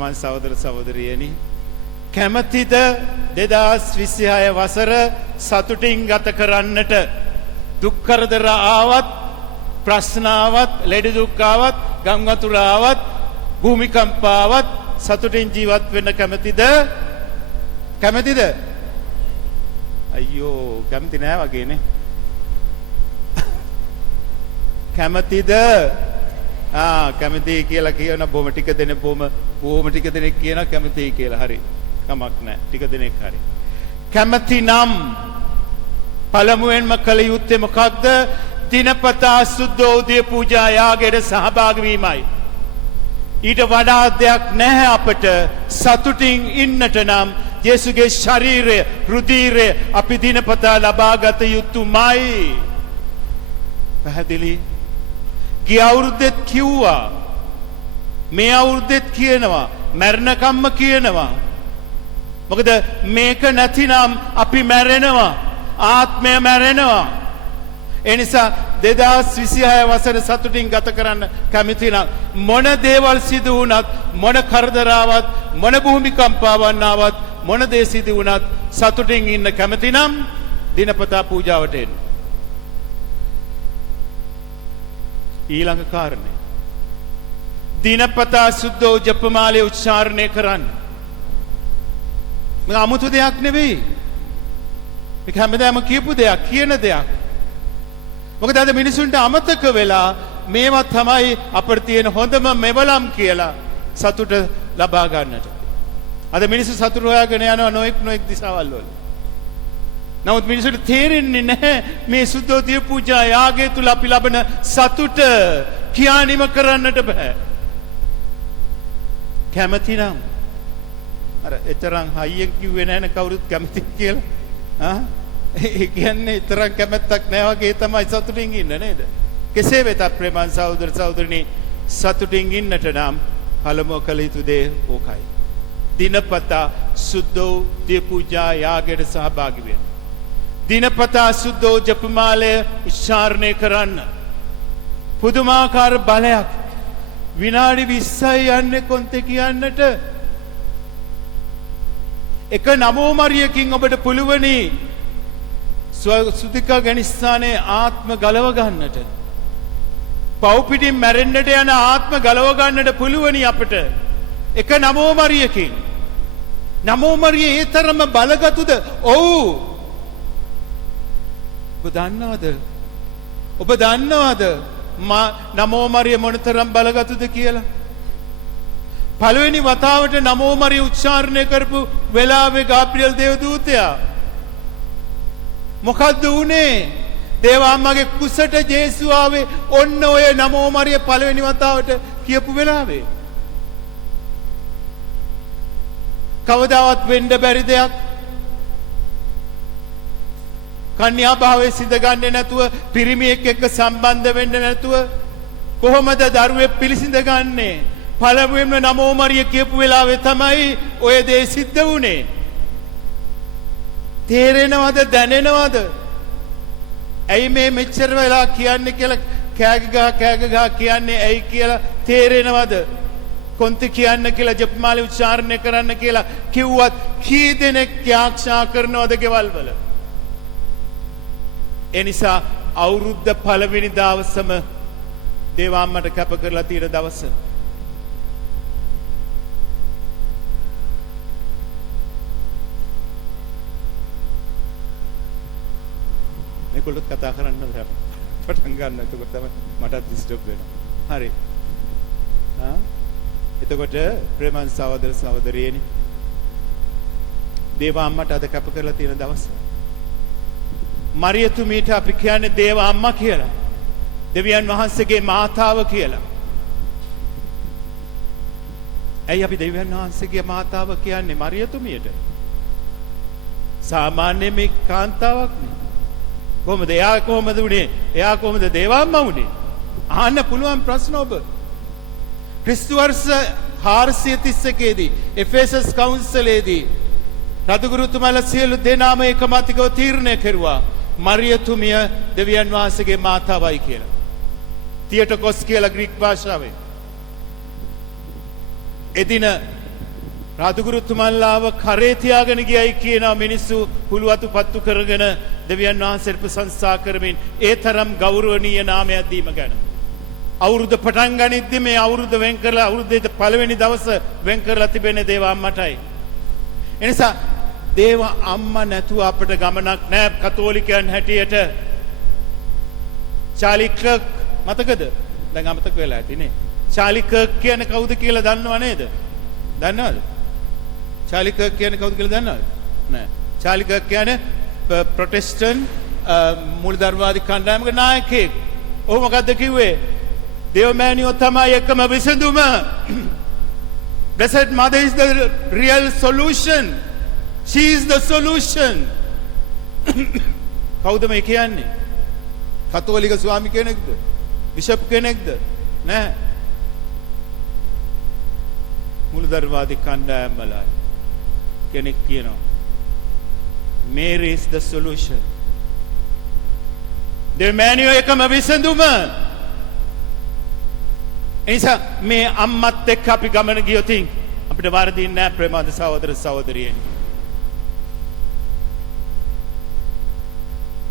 ප්‍රේමන් සහෝදර සහෝදරියනි කැමැතිද 2026 වසර සතුටින් ගත කරන්නට දුක් කරදර ආවත් ප්‍රශ්න ආවත් ලෙඩ දුක් ආවත් ගම් වතුර ආවත් භූමිකම්ප ආවත් සතුටින් ජීවත් වෙන්න කැමැතිද අයියෝ කැමති නෑ වගේනේ කැමතිද කැමති කියලා කියන බොම ටික දෙනෙක් බොම ටික දෙනෙක් කියන කැමති කියලා හරි කමක් නෑ ටික දෙනෙක් හරි කැමති නම් පළමුවෙන්ම කළ යුත්තේ මොකක්ද දිනපතා සුද්ධ උදය පූජා යාගයට සහභාගී වීමයි ඊට වඩා දෙයක් නැහැ අපට සතුටින් ඉන්නට නම් යේසුගේ ශරීරය රුධිරය අපි දිනපතා ලබාගත යුතුමයි පැහැදිලි ගිය අවුරුද්දෙත් කිව්වා මේ අවුරුද්දෙත් කියනවා මරණකම්ම කියනවා මොකද මේක නැතිනම් අපි මැරෙනවා ආත්මය මැරෙනවා ඒ නිසා 2026 වසර සතුටින් ගත කරන්න කැමති නම් මොන දේවල් සිදු වුණත් මොන කරදරාවක් මොන භූමිකම්පාවක් ආවත් මොන දේ සිදු වුණත් සතුටින් ඉන්න කැමති නම් දිනපතා පූජාවට එන්න ඊළඟ කාරණය දිනපතා සුද්ධෝ ජපමාලය උච්චාරණය කරන්න මේක 아무තු දෙයක් නෙවෙයි මේක හැමදාම කියපු දෙයක් කියන දෙයක් මොකද අද මිනිසුන්ට අමතක වෙලා මේවා තමයි අපිට තියෙන හොඳම මෙවලම් කියලා සතුට ලබා ගන්නට අද මිනිස්සු සතුට හොයාගෙන යනවා නොඑක් දිශාවල් වල නමුත් මිනිසුන්ට තේරෙන්නේ නැහැ මේ සුද්ධෝදය පූජා යාගය තුල අපි ලබන සතුට කියානිම කරන්නට බෑ කැමති නම් අර එතරම් හයියෙන් කිව්වේ නැහැ කවුරුත් කැමති කියලා ඒ කියන්නේ තරම් කැමැත්තක් නැහැ වගේ තමයි සතුටින් ඉන්න නේද කෙසේ වෙතත් ප්‍රේමන් සහෝදර සහෝදරනි සතුටින් ඉන්නට නම් පළමුව කළ යුතු දේ ඕකයි දිනපතා සුද්ධෝදය පූජා යාගයට සහභාගී වෙන්න දිනපතා සුද්ධෝ ජපමාලය උච්චාරණය කරන්න පුදුමාකාර බලයක් විනාඩි 20යි යන්නේ කොන්තේ කියන්නට එක නමෝ මරියකින් ඔබට පුළුවනි සුතිකා ගණිස්ථානයේ ආත්ම ගලව ගන්නට පව් පිටින් මැරෙන්නට යන ආත්ම ගලව ගන්නට පුළුවනි අපට එක නමෝ මරියකින් නමෝ මරිය ඒ තරම බලගතුද ඔව් ඔබ දන්නවද නමෝ මරිය මොනතරම් බලගතුද කියලා පළවෙනි වතාවට නමෝ මරිය උච්චාරණය කරපු වෙලාවේ ගාබ්‍රියෙල් දේවදූතයා මොකද්ද උනේ දේවාම්මගේ කුසට ජේසු ආවේ ඔන්න ඔය නමෝ මරිය පළවෙනි වතාවට කියපු වෙලාවේ කවදාවත් වෙන්න බැරි දෙයක් කන්‍යා භාවයේ සිඳ ගන්නේ නැතුව පිරිමියෙක් එක්ක සම්බන්ධ වෙන්න නැතුව කොහොමද දරුවෙක් පිළිසිඳ ගන්නේ පළමුවෙන්ම නමෝ මරිය කියපු වෙලාවේ තමයි ඔය දේ සිද්ධ වුනේ තේරෙනවද දැනෙනවද ඇයි මේ මෙච්චර වෙලා කියන්නේ කියලා කෑග ගහ කියන්නේ ඇයි කියලා තේරෙනවද කොන්ති කියන්න කියලා ජපමාලේ උච්චාරණය කරන්න කියලා කිව්වත් කී දෙනෙක් යාක්ෂා කරනවද ගෙවල් වල එනිසා අවුරුද්ද පළවෙනි දවසම දේවාම්මට කැප කරලා තියෙන දවස මේගොල්ලොත් කතා කරන්න පටන් ගන්න එතකොට තමයි මටත් ඩිස්ටර්බ් වෙනවා හරි එතකොට ප්‍රේමන් සහෝදර සහෝදරියනි දේවාම්මට අද කැප කරලා තියෙන දවස මරියතුමීට අපි කියන්නේ දේව අම්මා කියලා දෙවියන් වහන්සේගේ මාතාව කියලා ඇයි අපි දෙවියන් වහන්සේගේ මාතාව කියන්නේ මරියතුමියට සාමාන්‍ය මේ කාන්තාවක් නේ කොහොමද එයා කොහොමද උනේ එයා කොහොමද දේව අම්මා උනේ අහන්න පුළුවන් ප්‍රශ්න ඔබ ක්‍රිස්තු වර්ෂ 431 දී එෆෙසස් කවුන්සලේදී රදුගුරුතුමාලා සියලු දෙනාම එකමතිකව තීරණය කෙරුවා මරියතුමිය දෙවියන් වහන්සේගේ මාතාවයි කියලා. තියටකොස් කියලා ග්‍රීක භාෂාවෙන්. එදින රාජගුරුතුමන්ලාව කරේ තියාගෙන ගියයි කියන මිනිස්සු හුළුවතු පත්තු කරගෙන දෙවියන් වහන්සේට ප්‍රශංසා කරමින් ඒ තරම් ගෞරවනීය නාමයක් දීම ගැන. අවුරුද්ද පටන් ගනිද්දි මේ අවුරුද්ද වෙන් කරලා අවුරුද්දේ පළවෙනි දවස වෙන් කරලා තිබෙන්නේ දේව අම්මටයි. එනිසා දේව අම්මා නැතුව අපට ගමනක් නැහැ කතෝලිකයන් හැටියට. චාලි ක්ලර්ක් මතකද? දැන් අමතක වෙලා ඇතිනේ. චාලි ක්ලර්ක් කියන්නේ කවුද කියලා දන්නව නේද? දන්නවද? චාලි ක්ලර්ක් කියන්නේ කවුද කියලා දන්නවද? නෑ. චාලි ක්ලර්ක් කියන්නේ ප්‍රොටෙස්ටන්ට් මූලධර්මවාදී කණ්ඩායමක නායකයෙක්. ඔහු මොකද්ද කිව්වේ? දේවමෑණියෝ තමයි එකම විසඳුම. Blessed Mother is the real solution. She is the solution. කවුද මේ කියන්නේ? කතෝලික ස්වාමි කෙනෙක්ද? බිෂප් කෙනෙක්ද? නෑ. මූලධර්මවාදී කණ්ඩායම් වලයි කෙනෙක් කියනවා Mary is the solution. දෙවමෑණියෝ එකම විසඳුම. එනිසා මේ අම්මත් එක්ක අපි ගමන ගියොත් අපිට වරදින්නේ නැහැ ප්‍රේමවන්ත සහෝදර සහෝදරියනි.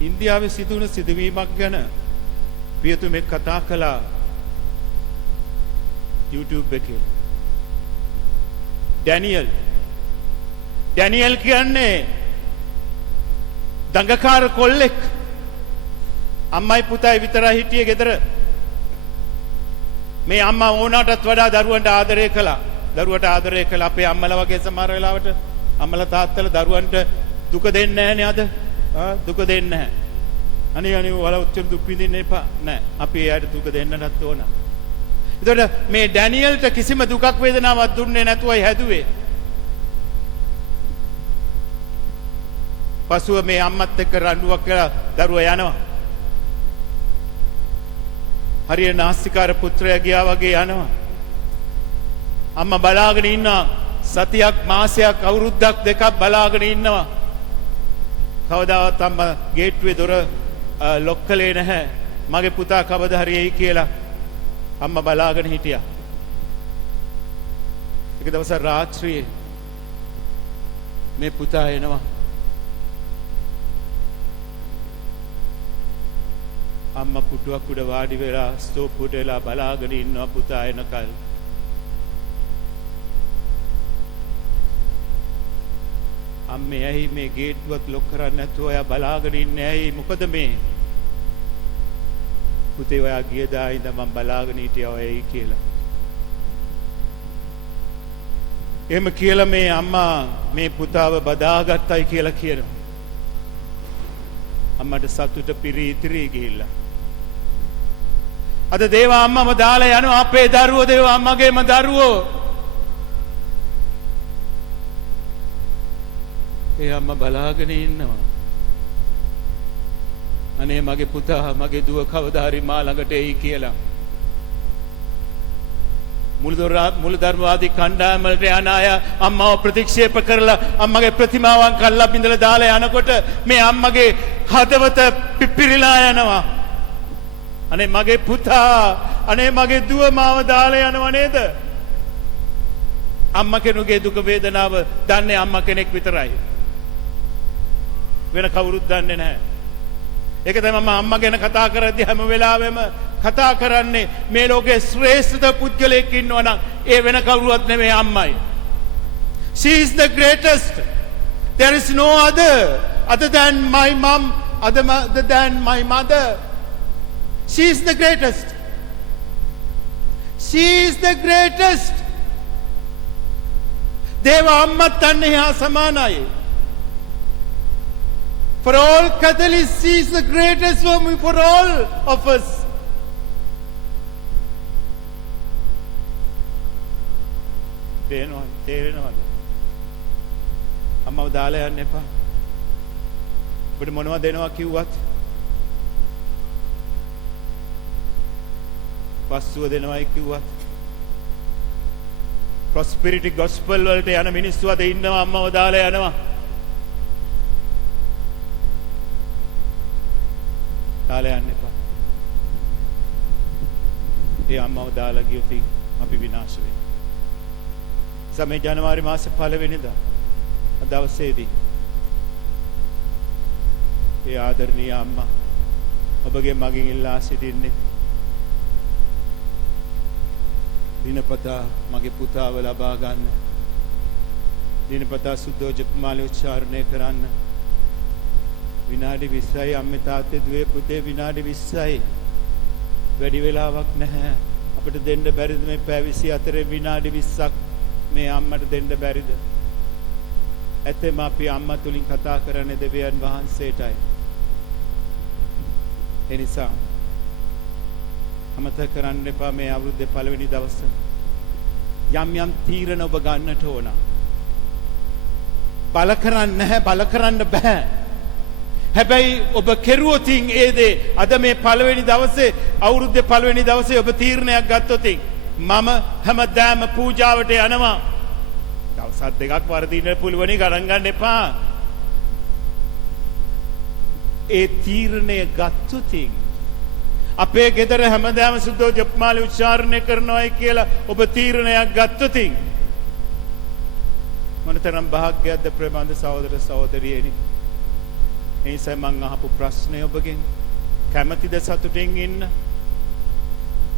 ඉන්දියාවේ සිදුවන සිදුවීමක් ගැන පියතුමෙක් කතා කළා YouTube එකේ. ඩැනියල් කියන්නේ දඟකාර කොල්ලෙක්. අම්මයි පුතයි විතරයි හිටියේ ගෙදර. මේ අම්මා ඕනටත් වඩා දරුවන්ට ආදරය කළා. දරුවට ආදරය කළා. අපේ අම්මලා වගේ සමහර වෙලාවට අම්මලා තාත්තලා දරුවන්ට දුක දෙන්නේ නැහනේ අද. දුක දෙන්නේ නැහැ. අනේ වල උච්චර දුක් විඳින්න එපා. නෑ. අපි එයාට දුක දෙන්නවත් ඕන. එතකොට මේ ඩැනියල්ට කිසිම දුකක් වේදනාවක් දුන්නේ නැතුවයි හැදුවේ. පසුව මේ අම්මත් එක්ක රණ්ඩුවක් කරලා දරුවා යනවා. හරිය නාස්තිකාර පුත්‍රයා ගියා වගේ යනවා. අම්මා බලාගෙන ඉන්නවා. සතියක් මාසයක් අවුරුද්දක් දෙකක් බලාගෙන ඉන්නවා. කවදාවත් අම්මා ගේට්ටුවේ දොර ලොක් කළේ නැහැ. මගේ පුතා කවදා හරි එයි කියලා අම්මා බලාගෙන හිටියා. එක දවසක් රාත්‍රියේ මේ පුතා එනවා. අම්මා පුටුවක් උඩ වාඩි වෙලා ස්තෝප් උඩ වෙලා බලාගෙන ඉන්නවා පුතා එනකල්. අම්මේ ඇයි මේ ගේට්ටුවත් ලොක් කරන්නේ නැතුව ඔයා බලාගෙන ඉන්නේ ඇයි? මොකද මේ? පුතේ ඔයා ගියදා ඉඳන් මම බලාගෙන හිටියා ඔයයි කියලා. එහෙම කියලා මේ අම්මා මේ පුතාව බදාගත්තයි කියලා කියනවා. අම්මට සතුට පිරී ගිහිල්ලා. අද දේව අම්මම දාලා යනවා අපේ දරුවෝ දේව අම්මගේම දරුවෝ. ඒ අම්මා බලාගෙන ඉන්නවා. අනේ මගේ පුතා මගේ දුව කවදා හරි මා ළඟට එයි කියලා. මුලධර්මවාදී කණ්ඩායම් වලට යන අය අම්මාව ප්‍රතික්ෂේප කරලා අම්මගේ ප්‍රතිමාවන් කල්ලා බිඳලා දාලා යනකොට මේ අම්මගේ හදවත පිපිරිලා යනවා. අනේ මගේ පුතා අනේ මගේ දුව මාව දාලා යනවා නේද? අම්මා කෙනෙකුගේ දුක වේදනාව දන්නේ අම්මා කෙනෙක් විතරයි. වෙන කවුරුත් දන්නේ නැහැ. ඒක තමයි මම අම්මා ගැන කතා කරද්දී හැම වෙලාවෙම කතා කරන්නේ මේ ලෝකේ ශ්‍රේෂ්ඨ පුද්ගලයෙක් ඉන්නවා නම් ඒ වෙන කවුරුවත් නෙමෙයි අම්මයි. She is the greatest. There is no other than my mom, other than my mother. She is the greatest. She is the greatest. දේව අම්මා තන්නේ හා සමානයි. For all Catholics, she is the greatest woman for all of us. තේරෙනවද? අම්මව දාලා යන්න එපා. ඔබට මොනවද දෙනවා කිව්වත් වස්තුව දෙනවයි කිව්වත් prosperity gospel වලට යන මිනිස්සු අද ඉන්නවා අම්මව දාලා යනවා. දාලා යන්න එපා. ඒ අම්මව දාලා ගියොත් අපි විනාශ වෙනවා. සමේ ජනවාරි මාසේ 1 වෙනිදා දවසේදී ඒ ආදරණීය අම්මා ඔබගේ මගෙන් ඉල්ලා සිටින්නේ දිනපතා මගේ පුතාව ලබා ගන්න. දිනපතා සුද්ධෝජපමාලි උච්චාරණය කරන්න. විනාඩි 20යි අම්මේ තාත්තේ දුවේ පුතේ විනාඩි 20යි. වැඩි වෙලාවක් නැහැ. අපිට දෙන්න බැරිද මේ පැය 24 විනාඩි 20ක් මේ අම්මට දෙන්න බැරිද? ඇතෙම අපි අම්මා තුලින් කතා කරන්නේ දෙවියන් වහන්සේටයි. ඒ නිසා අමතක කරන්න එපා මේ අවුරුද්දේ 1 වෙනි දවසේ යම් යම් තීරණ ඔබ ගන්නට ඕන. බල කරන්න නැහැ, බල කරන්න බෑ. හැබැයි ඔබ කෙරුවොතින් ඒ දේ අද මේ 1 වෙනි දවසේ අවුරුද්දේ 1 වෙනි දවසේ ඔබ තීරණයක් ගත්තොතින් මම හැමදාම පූජාවට යනවා. දවස් දෙකක් වර්ධින්න පුළුවනි ගණන් ගන්න එපා. ඒ තීරණය ගත්තොතින් අපේ ගෙදර හැමදාම සුද්ධෝජපමාලි උච්චාරණය කරනවායි කියලා ඔබ තීරණයක් ගත්තොතින් මොනතරම් භාග්‍යයක්ද ප්‍රේමන්ත සහෝදර සහෝදරියනි. ඒ නිසා මම අහපු ප්‍රශ්නය ඔබගෙන් කැමතිද සතුටින් ඉන්න?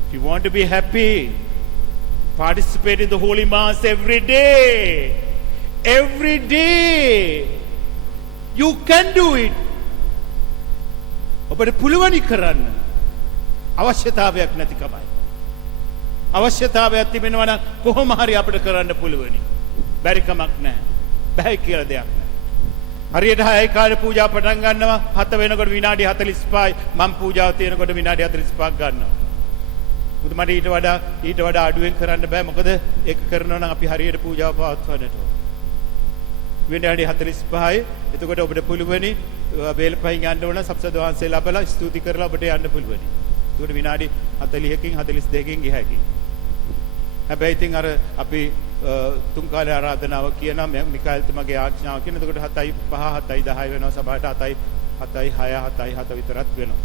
If you want to be happy, participate in the Holy Mass every day. Every day. You can do it. ඔබට පුළුවනි කරන්න. අවශ්‍යතාවයක් නැතිකමයි. අවශ්‍යතාවයක් තිබෙනවා නම් කොහොම හරි අපිට කරන්න පුළුවනි. බැරි කමක් නැහැ. බෑ කියලා දෙයක් නැහැ. හරියට 6යි කාලේ පූජා පටන් ගන්නවා 7 වෙනකොට විනාඩි 45යි මම පූජාව තියෙනකොට විනාඩි 45ක් ගන්නවා. මොකද මට ඊට වඩා අඩුවෙන් කරන්න බෑ. මොකද ඒක කරනවා නම් අපි හරියට පූජාව පවත්වන්නට ඕන. විනාඩි 45යි. එතකොට ඔබට පුළුවනි වේලපයින් යන්න ඕන සබ්සද වහන්සේ ලැබලා ස්තුති කරලා ඔබට යන්න පුළුවනි. ඒකට විනාඩි 40කින් 42කින් ගියහැකි. හැබැයි ඉතින් අර අපි තුන් කාලේ ආරාධනාව කියන මිකායිල්ට මගේ ආඥාව කියන. එතකොට 7යි 5 7යි 10 වෙනවා සභාවට 7යි 7යි 6 7යි 7 විතරක් වෙනවා.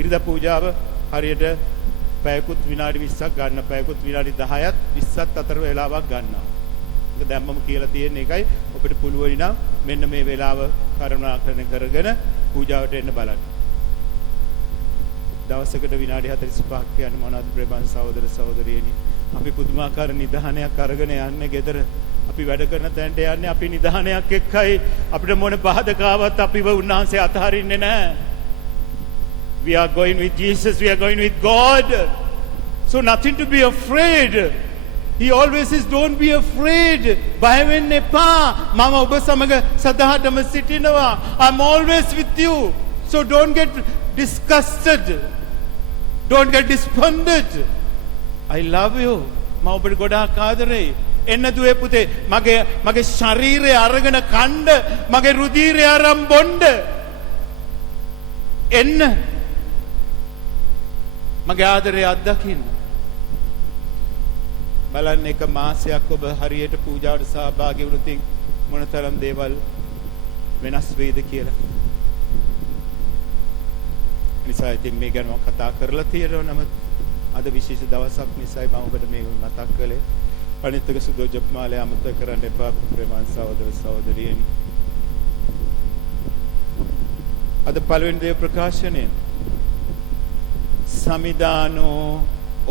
ඉරිදා පූජාව හරියට පැයකුත් විනාඩි 20ක් ගන්න. පැයකුත් විනාඩි 10ත් 20ත් අතර වේලාවක් ගන්නවා. ඒක දැම්මම කියලා තියෙන එකයි ඔබට පුළුවනි නම් මෙන්න මේ වේලාව කරුණාකරන කරගෙන පූජාවට එන්න බලන්න. දවසකට විනාඩි 45ක් කියන්නේ මොනවද ප්‍රේමන් සහෝදර සහෝදරියනි? අපි පුදුමාකාර නිදහනයක් අරගෙන යන්නේ ගෙදර. අපි වැඩ කරන තැනට යන්නේ අපි නිදහනයක් එක්කයි. අපිට මොන බාධකාවක් අපිව උන්වහන්සේ අතහරින්නේ නැහැ. We are going with Jesus, we are going with God. So nothing to be afraid. He always says don't be afraid. බය වෙන්න එපා. මම ඔබ සමග සදාටම සිටිනවා. I'm always with you. So don't get disgusted. Don't get despondent. I love you. මම ඔබට ගොඩාක් ආදරෙයි. එන්න දුවේ පුතේ මගේ ශරීරය අරගෙන කණ්ඩ මගේ රුධිරය අරන් බොන්න. එන්න. මගේ ආදරය අත්දකින්න. බලන්න එක මාසයක් ඔබ හරියට පූජාවට සහභාගී වුණොත් මොනතරම් දේවල් වෙනස් වෙයිද කියලා. නිසා ඉතින් මේ ගැන කතා කරලා තියෙනවා. නමුත් අද විශේෂ දවසක් නිසායි මම ඔබට මේ මතක් කළේ. අනිත් එක සුද්ධෝජපමාලය අමතක කරන්න එපා ප්‍රේමන් සහෝදර සහෝදරියනි. අද පළවෙනි දේව ප්‍රකාශනය සමිදානෝ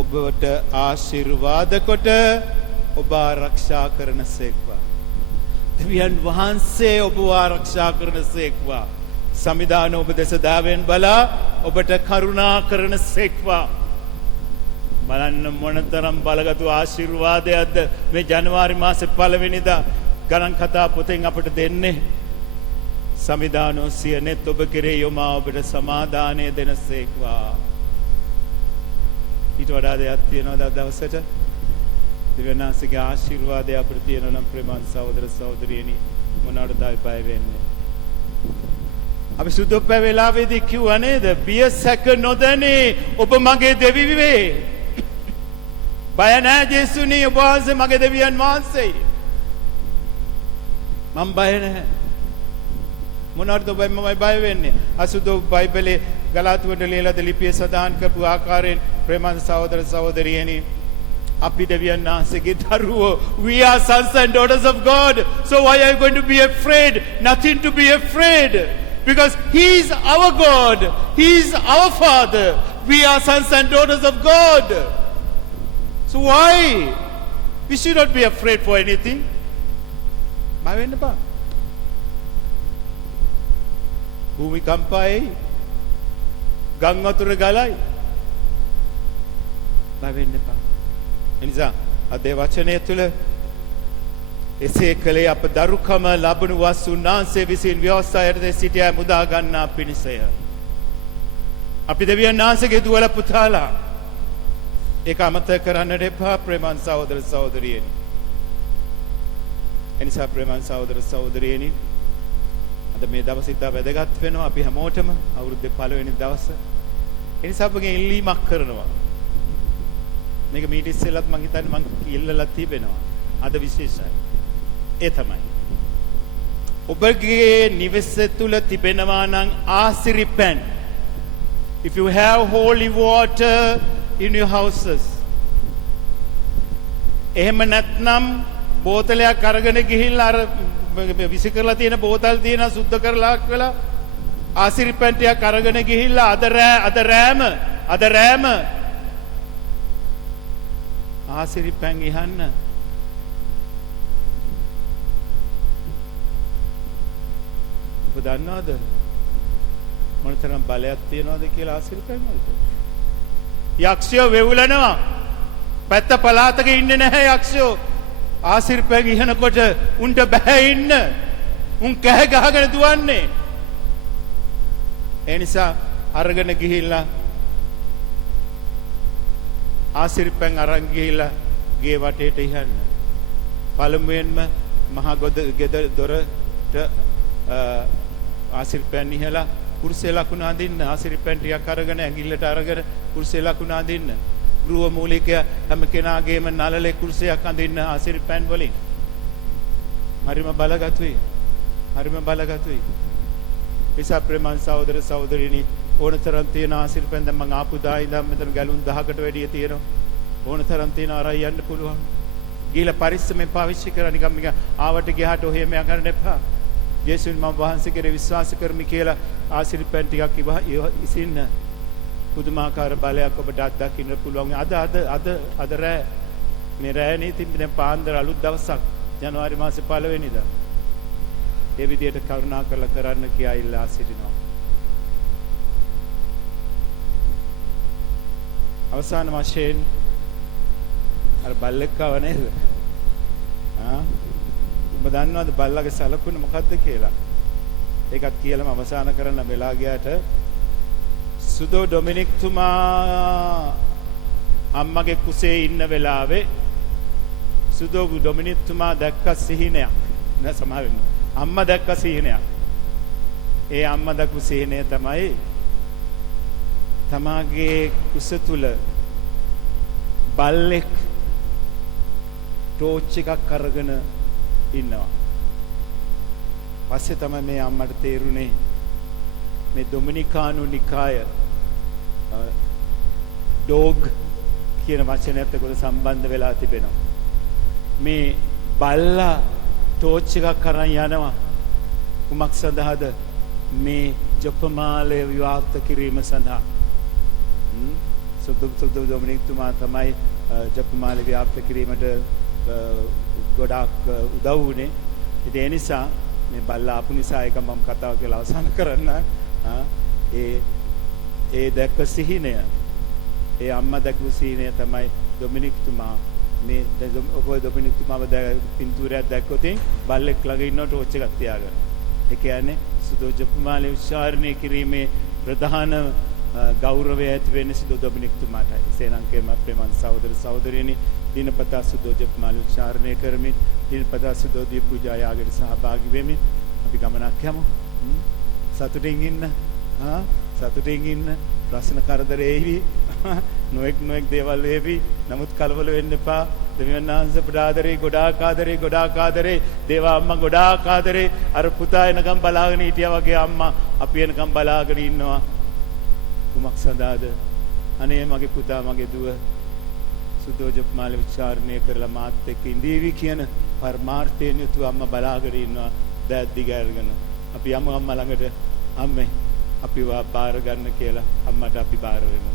ඔබට ආශිර්වාද කොට ඔබ ආරක්ෂා කරන සේක්වා. දෙවියන් වහන්සේ ඔබ ආරක්ෂා කරන සේක්වා. සමිදානෝ ඔබ දෙස දාවෙන් බලා ඔබට කරුණා කරන සේක්වා. බලන්න මොනතරම් බලගතු ආශිර්වාදයක්ද මේ ජනවාරි මාසේ 1 වෙනිදා ගණන් කතා පොතෙන් අපට දෙන්නේ. සමිදානෝ සිය නෙත් ඔබ කෙරේ යොමා ඔබට සමාදානය දෙනසේක්වා. ඊට වඩා දෙයක් තියෙනවද අද දවසට? දෙවියන්වහන්සේගේ ආශිර්වාදය අපිට තියෙනවා නම් ප්‍රේමන් සහෝදර සහෝදරියනි මොනවටද බය වෙන්නේ? අපි සුදුප්ප වේලාවේදී කිව්වා නේද? බිය සැක නොදැනී ඔබ මගේ දෙවි වේ. බය නැහැ ජේසුනි, ඔබ වහන්සේ මගේ දෙවියන් වහන්සේයි. මම බය නැහැ. මොනවටද මම බය වෙන්නේ? අසුදු බයිබලේ ගලාතියට ලියලා ලිපිය සදාන් කරපු ආකාරයෙන් ප්‍රේමන් සහෝදර සහෝදරියනි අපි දෙවියන් වහන්සේගේ දරුවෝ. We are sons and daughters of God. So why are you going to be afraid? Nothing to be afraid. Because He is our God. He is our Father. We are sons and daughters of God. So why? We should not be afraid for anything. බය වෙන්න එපා. භූමිකම්පයයි ගම් වතුර ගලයි. බය වෙන්න එපා. එනිසා අද වචනය තුළ එසේ කළේ අප දරුකම ලබනු වස් උන්වහන්සේ විසින් ව්‍යවස්ථා යටතේ සිටියා මුදා ගන්නා පිණිසය. අපි දෙවියන් වහන්සේගේ දුවල පුතාලා ඒක අමතක කරන්නට එපා ප්‍රේමන් සහෝදර සහෝදරියනි. එනිසා ප්‍රේමන් සහෝදර සහෝදරියනි අද මේ දවස ඉතා වැදගත් වෙනවා අපි හැමෝටම අවුරුද්දේ පළවෙනි දවස. එනිසා අපගේ ඉල්ලීමක් කරනවා. මේක මීට ඉස්සෙල්ලත් මං හිතන්නේ මං ඉල්ලලා තිබෙනවා. අද විශේෂයි. ඒ තමයි. ඔබගේ නිවෙස තුල තිබෙනවා නම් ආසිරි පැන්. If you have holy water in your houses. එහෙම නැත්නම් බෝතලයක් අරගෙන ගිහිල්ලා අර විසි කරලා තියෙන බෝතල් තියෙන සුද්ධ කරලා වෙලා ආසිරි පැන් ටිකක් අරගෙන ගිහිල්ලා අද රෑම ආසිරි පැන් ඉහන්න. ඔබ දන්නවද මොනතරම් බලයක් තියනවද කියලා ආසිරි පැන් වලට? යක්ෂයෝ වෙවුලනවා. පැත්ත පළාතක ඉන්නේ නැහැ යක්ෂයෝ. ආසිරි පැන් ඉහනකොට උන්ට බෑ ඉන්න. උන් කෑ ගහගෙන දුවන්නේ. ඒ නිසා අරගෙන ගිහිල්ලා ආසිරි පැන් අරන් ගිහිල්ලා ගේ වටේට ඉහන්න. පළමුවෙන්ම මහා ගෙදර දොරට ආසිරි පැන් ඉහලා කුරුසේ ලකුණ අඳින්න. ආසිරි පැන් ටිකක් අරගෙන ඇඟිල්ලට අරගෙන කුරුසේ ලකුණ අඳින්න. ගෘහ මූලිකයා හැම කෙනාගේම නළලේ කුරුසයක් අඳින්න ආසිරි පැන් වලින්. හරිම බලගතුයි. හරිම බලගතුයි. නිසා ප්‍රේමන් සහෝදර සහෝදරියනි ඕනතරම් තියෙන ආසිරි පැන් දැන් මම ආපු දා ඉඳන් මෙතන ගැලුන් 10කට වැඩිය තියෙනවා. ඕනතරම් තියෙන අරයි යන්න පුළුවන්. ගිහලා පරිස්සමෙන් පාවිච්චි කරලා නිකම් ආවට ගියාට ඔහෙම යන්න එපා. යේසුන් මම වහන්සේ කෙරේ විශ්වාස කරමි කියලා ආසිරි පැන් ටිකක් ඉසින්න. පුදුමාකාර බලයක් ඔබට අත්දකින්න පුළුවන්. අද රෑ මේ රෑනේ තිබෙන පාන්දර අලුත් දවසක් ජනවාරි මාසේ 1 වෙනිදා. ඒ විදිහට කරුණා කරලා කරන්න කියා ඉල්ලා සිටිනවා. අවසාන වශයෙන් අර බල්ලෙක්ව නේද? ඔබ දන්නවද බල්ලගේ සලකුණ මොකද්ද කියලා? ඒකත් කියලාම අවසාන කරන්න වෙලා ගියාට සුදෝ ඩොමිනික් තුමා අම්මගේ කුසේ ඉන්න වෙලාවේ සුදෝ ඩොමිනික් තුමා දැක්ක සිහිනයක්. නෑ සමහර වෙන්න. අම්මා දැක්ක සිහිනයක්. ඒ අම්මා දැක්ක සිහිනය තමයි තමාගේ කුස තුල බල්ලෙක් ටෝච් එකක් අරගෙන ඉන්නවා. පස්සේ තමයි මේ අම්මට තේරුනේ මේ ඩොමිනිකානු නිකාය ඩොග් කියන වචනයත් එක්ක සම්බන්ධ වෙලා තිබෙනවා. මේ බල්ලා ටෝච් එකක් අරන් යනවා. කුමක් සඳහාද? මේ ජපමාලය විවාහත කිරීම සඳහා. සුදු ඩොමිනික් තුමා තමයි ජපමාලය විවාහත කිරීමට ගොඩාක් උදව් වුණේ. ඉතින් ඒ නිසා මේ බල්ලා ආපු නිසා ඒක මම කතාව කියලා අවසන් කරන්න. ඒ දැක්ක සිහිනය, ඒ අම්මා දැක්ක සිහිනය තමයි ඩොමිනික් තුමා මේ ඔබ ඩොමිනික් තුමාව පින්තූරයක් දැක්කොත් බල්ලෙක් ළඟ ඉන්නකොට ටෝච් එකක් තියාගෙන. ඒ කියන්නේ සුදු ජපමාලය උච්චාරණය කිරීමේ ප්‍රධාන ගෞරවය ඇති වෙන්නේ සුදු ඩොමිනික් තුමාටයි. එසේනම් ප්‍රේමන් සහෝදර සහෝදරියනි දිනපතා සුදු ජපමාලය උච්චාරණය කරමින් දිනපතා සුදු දී පූජා යාගයට සහභාගී වෙමින් අපි ගමනක් යමු. සතුටින් ඉන්න. සතුටින් ඉන්න. ප්‍රශ්න කරදර එයි. නොඑක් දේවල් වේවි. නමුත් කලබල වෙන්න එපා. දෙවියන් වහන්සේ ගොඩාක් ආදරේ දේවා අම්මා ගොඩාක් ආදරේ අර පුතා එනකම් බලාගෙන හිටියා වගේ අම්මා අපි එනකම් බලාගෙන ඉන්නවා. කුමක් සඳහාද? අනේ මගේ පුතා මගේ දුව සුදෝජප්මාල විචාරණය කරලා මාත් එක්ක ඉඳීවි කියන පරමාර්ථයෙන් යුතුව අම්මා බලාගෙන ඉන්නවා දෑත් දිග අරගෙන. අපි යමු අම්මා ළඟට. අම්මේ අපි වා බාර ගන්න කියලා අම්මට අපි බාර වෙමු.